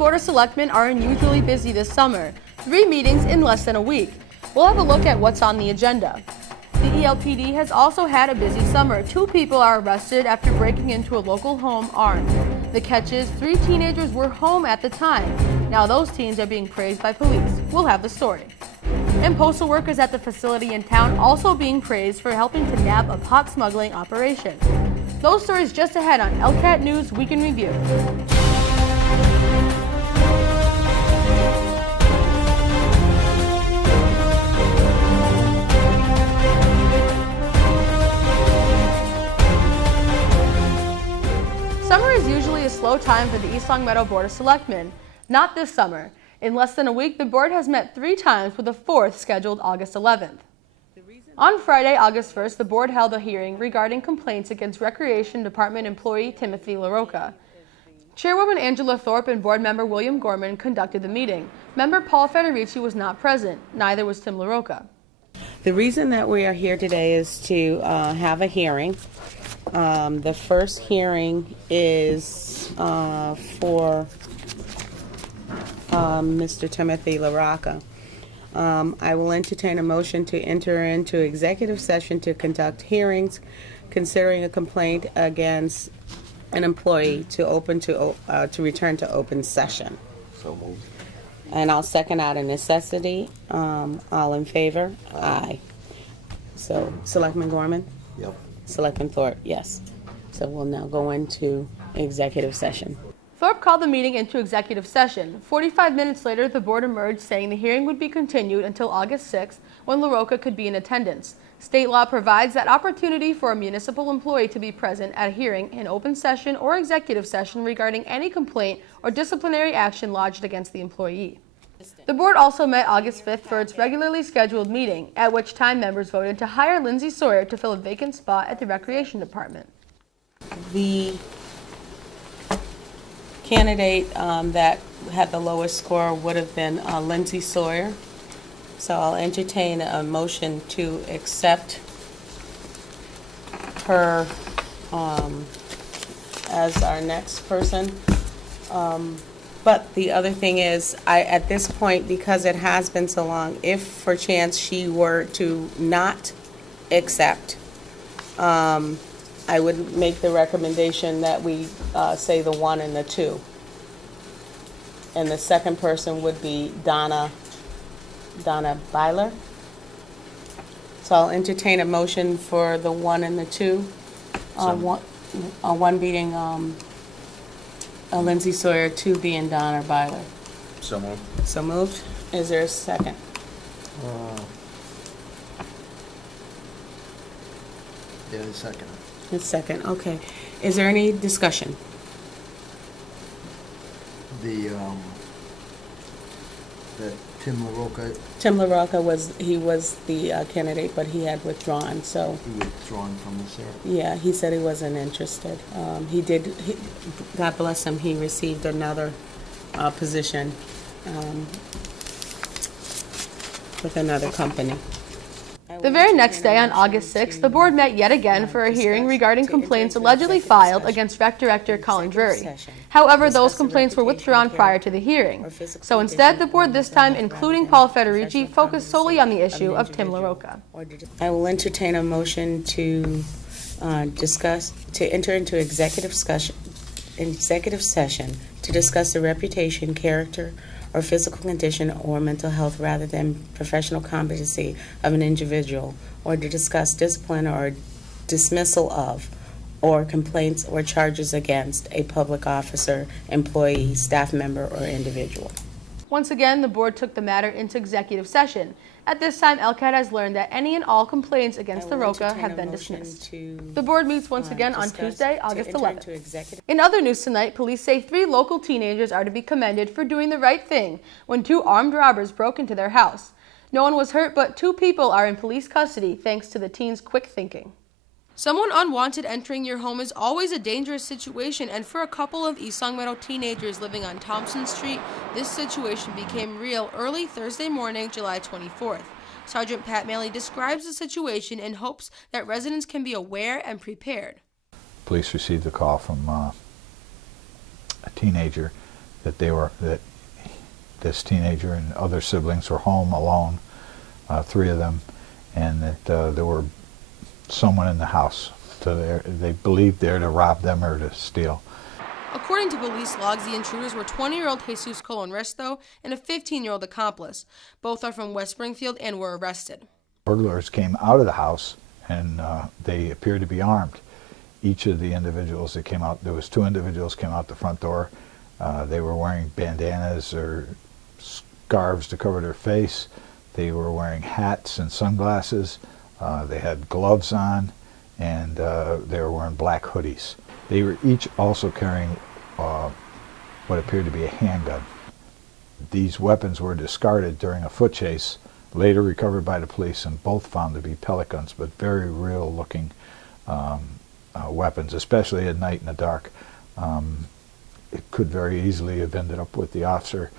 Board of Selectmen are unusually busy this summer. 3 meetings in less than a week. We'll have a look at what's on the agenda. The ELPD has also had a busy summer. 2 people are arrested after breaking into a local home armed. The catch is 3 teenagers were home at the time. Now those teens are being praised by police. We'll have the story. And postal workers at the facility in town also being praised for helping to nab a pot smuggling operation. Those stories just ahead on ELCAT News Week in Review. Summer is usually a slow time for the East Longmeadow Board of Selectmen. Not this summer. In less than a week, the board has met 3 times with a 4th scheduled August 11th. On Friday, August 1st, the board held a hearing regarding complaints against Recreation Department employee Timothy LaRocca. Chairwoman Angela Thorpe and board member William Gorman conducted the meeting. Member Paul Federici was not present. Neither was Tim LaRocca. The reason that we are here today is to have a hearing. The first hearing is for Mr. Timothy LaRocca. I will entertain a motion to enter into executive session to conduct hearings considering a complaint against an employee to return to open session. So moved. And I'll second out of necessity. All in favor? Aye. So, Selectman Gorman? Yep. Selectman Thorpe, yes. So we'll now go into executive session. Thorpe called the meeting into executive session. 45 minutes later, the board emerged saying the hearing would be continued until August 6th, when LaRocca could be in attendance. State law provides that opportunity for a municipal employee to be present at a hearing in open session or executive session regarding any complaint or disciplinary action lodged against the employee. The board also met August 5th for its regularly scheduled meeting, at which time members voted to hire Lindsay Sawyer to fill a vacant spot at the Recreation Department. The candidate that had the lowest score would have been Lindsay Sawyer. So I'll entertain a motion to accept her as our next person. But the other thing is, at this point, because it has been so long, if for chance she were to not accept, I would make the recommendation that we say the 1 and the 2. And the second person would be Donna Byler. So I'll entertain a motion for the 1 and the 2. One being Lindsay Sawyer, 2 being Donna Byler. So moved. So moved. Is there a second? Yeah, the second. A second, okay. Is there any discussion? That Tim LaRocca, Tim LaRocca was the candidate, but he had withdrawn, so. he withdrawn from this area. Yeah, he said he wasn't interested. God bless him, he received another position with another company. The very next day, on August 6th, the board met yet again for a hearing regarding complaints allegedly filed against Rec Director Colin Drury. However, those complaints were withdrawn prior to the hearing. So instead, the board this time, including Paul Federici, focused solely on the issue of Tim LaRocca. I will entertain a motion to enter into executive session to discuss the reputation, character, or physical condition or mental health rather than professional competency of an individual, or to discuss discipline or dismissal of, or complaints or charges against a public officer, employee, staff member, or individual. Once again, the board took the matter into executive session. At this time, ELCAT has learned that any and all complaints against LaRocca have been dismissed. The board meets once again on Tuesday, August 11th. In other news tonight, police say 3 local teenagers are to be commended for doing the right thing when 2 armed robbers broke into their house. No one was hurt, but 2 people are in police custody thanks to the teens' quick thinking. Someone unwanted entering your home is always a dangerous situation, and for a couple of East Longmeadow teenagers living on Thompson Street, this situation became real early Thursday morning, July 24th. Sergeant Pat Maley describes the situation and hopes that residents can be aware and prepared. Police received a call from a teenager that this teenager and other siblings were home alone, 3 of them, and that there were someone in the house. So they believed there to rob them or to steal. According to police logs, the intruders were 20-year-old Jesus Colon Resto and a 15-year-old accomplice. Both are from West Springfield and were arrested. Burglars came out of the house and they appeared to be armed. Each of the individuals that came out, there was 2 individuals came out the front door. They were wearing bandanas or scarves to cover their face. They were wearing hats and sunglasses. They had gloves on, and they were wearing black hoodies. They were each also carrying what appeared to be a handgun. These weapons were discarded during a foot chase, later recovered by the police, and both found to be pellet guns, but very real-looking weapons, especially at night in the dark. It could very easily have ended up with the officer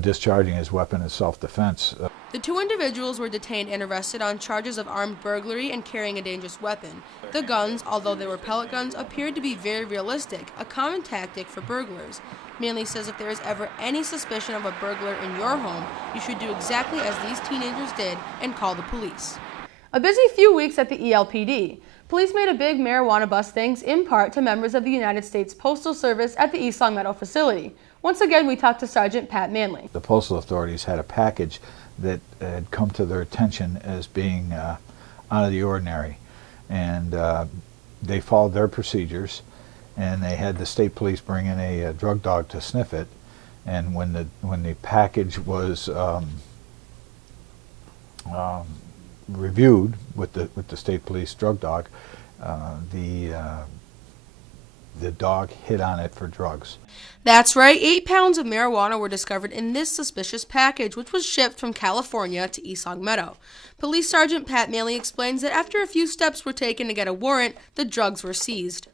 discharging his weapon in self-defense. The 2 individuals were detained and arrested on charges of armed burglary and carrying a dangerous weapon. The guns, although they were pellet guns, appeared to be very realistic, a common tactic for burglars. Manley says if there is ever any suspicion of a burglar in your home, you should do exactly as these teenagers did and call the police. A busy few weeks at the ELPD. Police made a big marijuana bust thanks in part to members of the United States Postal Service at the East Longmeadow facility. Once again, we talked to Sergeant Pat Manley. The postal authorities had a package that had come to their attention as being out of the ordinary, and they followed their procedures, and they had the state police bring in a drug dog to sniff it. And when the package was reviewed with the state police drug dog, the dog hit on it for drugs. That's right, 8 pounds of marijuana were discovered in this suspicious package, which was shipped from California to East Longmeadow. Police Sergeant Pat Manley explains that after a few steps were taken to get a warrant, the drugs were seized.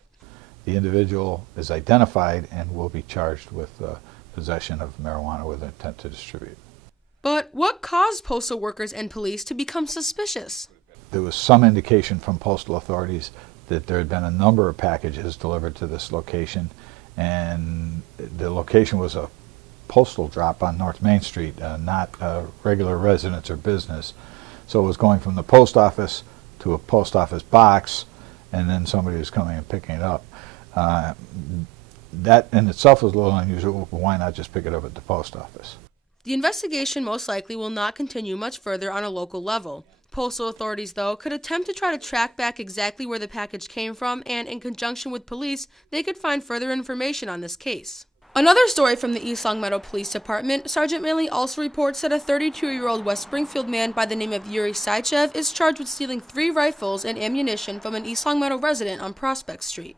The individual is identified and will be charged with possession of marijuana with intent to distribute. But what caused postal workers and police to become suspicious? There was some indication from postal authorities that there had been a number of packages delivered to this location, and the location was a postal drop on North Main Street, not a regular residence or business. So it was going from the post office to a post office box, and then somebody was coming and picking it up. That in itself was a little unusual, but why not just pick it up at the post office? The investigation most likely will not continue much further on a local level. Postal authorities, though, could attempt to try to track back exactly where the package came from, and in conjunction with police, they could find further information on this case. Another story from the East Longmeadow Police Department, Sergeant Manley also reports that a 32-year-old West Springfield man by the name of Yuri Saichev is charged with stealing 3 rifles and ammunition from an East Longmeadow resident on Prospect Street.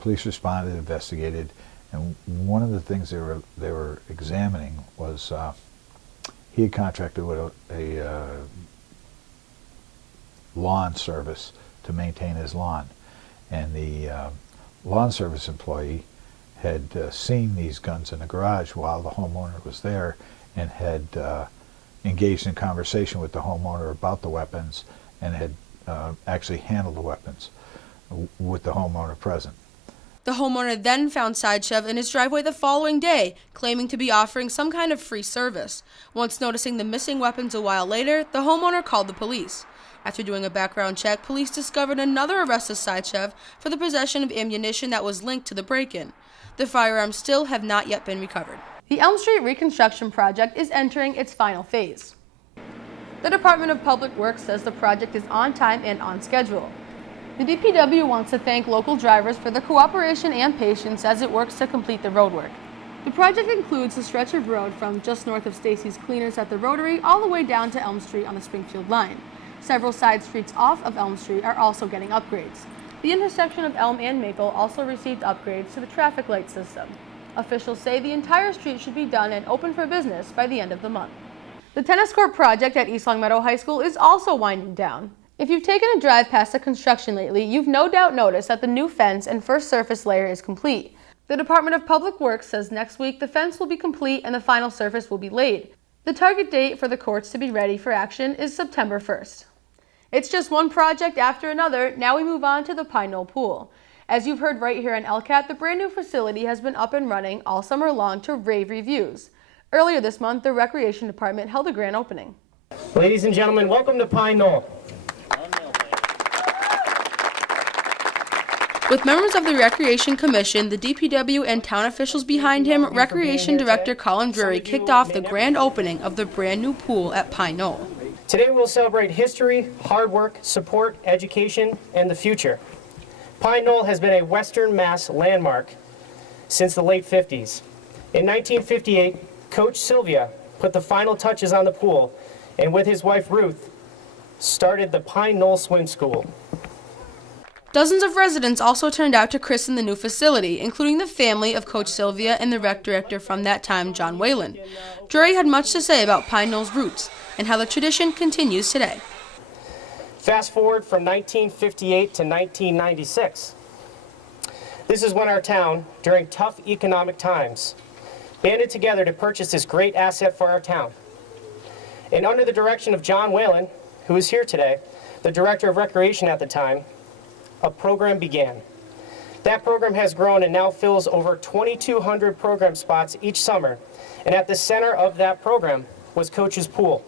Police responded, investigated, and one of the things they were examining was he had contracted with a lawn service to maintain his lawn, and the lawn service employee had seen these guns in the garage while the homeowner was there, and had engaged in conversation with the homeowner about the weapons, and had actually handled the weapons with the homeowner present. The homeowner then found Saichev in his driveway the following day, claiming to be offering some kind of free service. Once noticing the missing weapons a while later, the homeowner called the police. After doing a background check, police discovered another arrest of Saichev for the possession of ammunition that was linked to the break-in. The firearms still have not yet been recovered. The Elm Street reconstruction project is entering its final phase. The Department of Public Works says the project is on time and on schedule. The DPW wants to thank local drivers for their cooperation and patience as it works to complete the roadwork. The project includes a stretch of road from just north of Stacy's Cleaners at the Rotary all the way down to Elm Street on the Springfield line. Several side streets off of Elm Street are also getting upgrades. The intersection of Elm and Maple also received upgrades to the traffic light system. Officials say the entire street should be done and open for business by the end of the month. The tennis court project at East Longmeadow High School is also winding down. If you've taken a drive past the construction lately, you've no doubt noticed that the new fence and first surface layer is complete. The Department of Public Works says next week the fence will be complete and the final surface will be laid. The target date for the courts to be ready for action is September 1st. It's just one project after another. Now we move on to the Pine Knoll Pool. As you've heard right here in ELCAT, the brand new facility has been up and running all summer long to rave reviews. Earlier this month, the Recreation Department held a grand opening. Ladies and gentlemen, welcome to Pine Knoll. With members of the Recreation Commission, the DPW, and town officials behind him, Recreation Director Colin Drury kicked off the grand opening of the brand new pool at Pine Knoll. Today we'll celebrate history, hard work, support, education, and the future. Pine Knoll has been a Western Mass landmark since the late 50s. In 1958, Coach Sylvia put the final touches on the pool, and with his wife Ruth, started the Pine Knoll Swim School. Dozens of residents also turned out to christen the new facility, including the family of Coach Sylvia and the rec director from that time, John Whalen. Drury had much to say about Pine Knoll's roots and how the tradition continues today. Fast forward from 1958 to 1996. This is when our town, during tough economic times, banded together to purchase this great asset for our town. And under the direction of John Whalen, who is here today, the Director of Recreation at the time, a program began. That program has grown and now fills over 2,200 program spots each summer. And at the center of that program was Coach's Pool.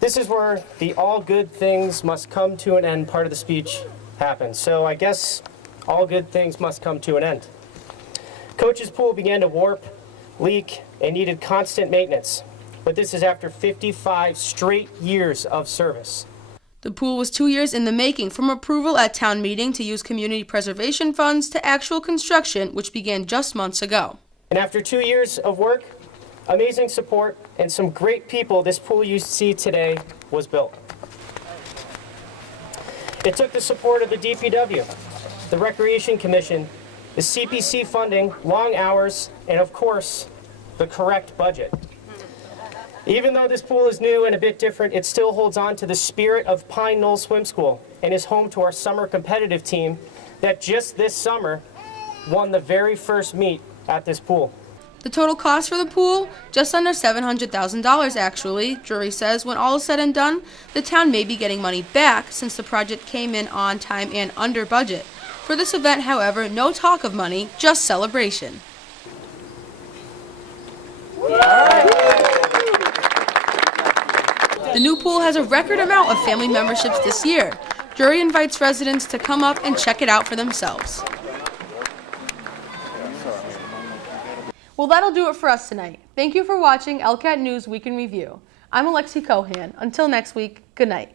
This is where the all good things must come to an end part of the speech happens. So I guess all good things must come to an end. Coach's Pool began to warp, leak, and needed constant maintenance. But this is after 55 straight years of service. The pool was 2 years in the making, from approval at town meeting to use community preservation funds to actual construction, which began just months ago. And after 2 years of work, amazing support, and some great people, this pool you see today was built. It took the support of the DPW, the Recreation Commission, the CPC funding, long hours, and of course, the correct budget. Even though this pool is new and a bit different, it still holds on to the spirit of Pine Knoll Swim School and is home to our summer competitive team that just this summer won the very first meet at this pool. The total cost for the pool? Just under $700,000 actually. Drury says when all is said and done, the town may be getting money back since the project came in on time and under budget. For this event, however, no talk of money, just celebration. The new pool has a record amount of family memberships this year. Drury invites residents to come up and check it out for themselves. Well, that'll do it for us tonight. Thank you for watching ELCAT News Week in Review. I'm Alexi Cohan. Until next week, good night.